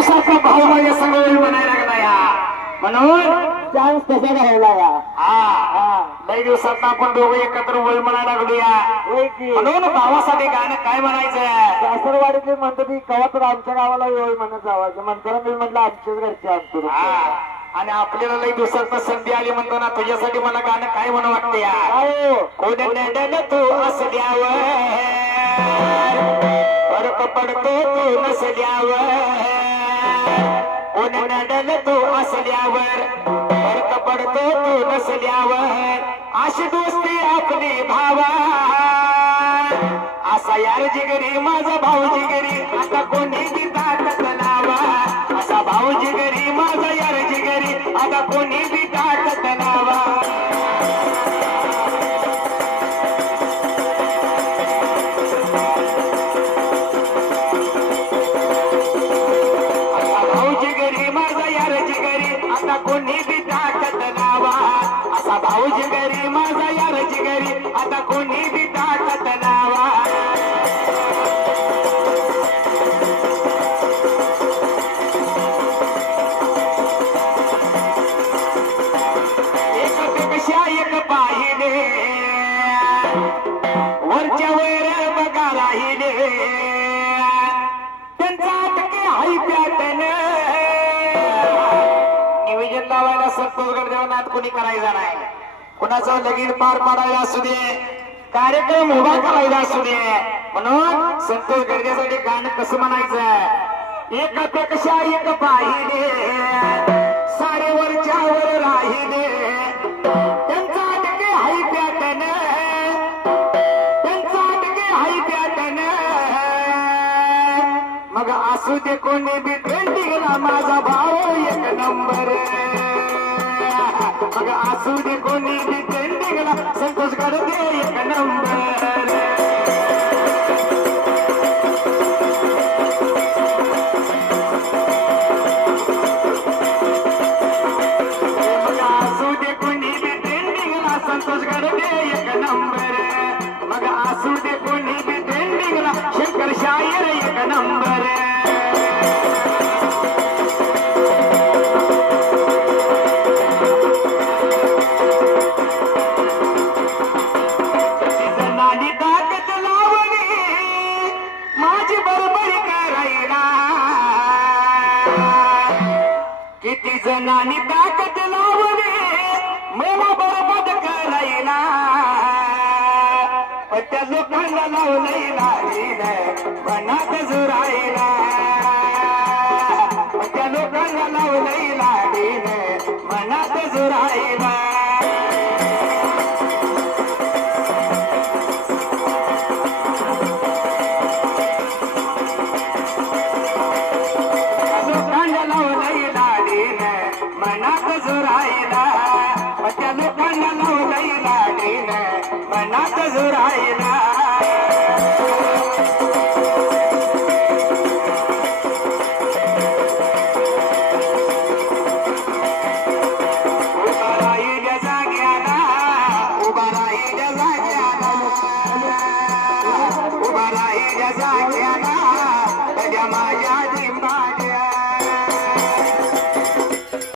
दिवसाचा भाऊ माझ्या समोर म्हणायला लागला या म्हणून चान्स कसा राहिला या हा लई दिवसात आपण दोघं एकत्र वय म्हणायला लागलो या म्हणून भावासाठी गाणं काय म्हणायचं सासरवाडीतले म्हणतो की कवा तर आमच्या गावाला होय म्हणत जावायचं म्हणताना मी म्हटलं आमच्याच घरचे आणतो आणि आपल्याला लई दिवसात संधी आली म्हणतो ना तुझ्यासाठी मला गाणं काय म्हणू वाटतं या कोण नडल तू असल्यावर फरक पडतो तू नसल्यावर कोण नडल तू असल्यावर फरक पडतो तू नसल्यावर अशी दोस्ती आपली भावा असा यार जिगरी माझा भाऊ जिगरी आता कोणी बी ताकद लावा असा भाऊ जिगरी माझा यार जिगरी आता कोणी बी ताकद लावा कोणी बी ताकद लावा असा भाऊ जिगरी माझा यार जिगरी आता कोणी बी ताकद लावा एकापेक्षा एक पाहिले वरच्या वर बघा राहिले त्यांचा टके हाय पॅटर्न लावायला संतोषगड देवनाथ कोणी करायचा नाही कुणाचं लगीन पार पाडायला असू दे कार्यक्रम उभा करायला असू दे म्हणून संतोष गर्जेसाठी गाणं कसं म्हणायचं एकापेक्षा एक पाहिले सारे वरच्या वर राहिले त्यांचा अटके हाय पॅटर्न त्यांचा अटके हाय पॅटर्न मग असू दे कोणी बी ट्रेंडिंगला माझा भाऊ एक नंबर मग असू दे कोणी बी ट्रेंडिंगला संतोष करते एक नंबर मग असू दे कोणी बी ट्रेंडिंगला संतोष करते एक नंबर मग असू दे कोणी बी ट्रेंडिंगला शंकर शायर एक नंबर किती जणांनी ताकद लावली मला बरबाद करायला पण त्या लोकांना लावलंय लागेल मनात जुरायला पण त्या लोकांना लावलंय लागेल मनात जुरायला मनात जुरायला त्या लोकांना लावलंय लागेल मनात जुरायला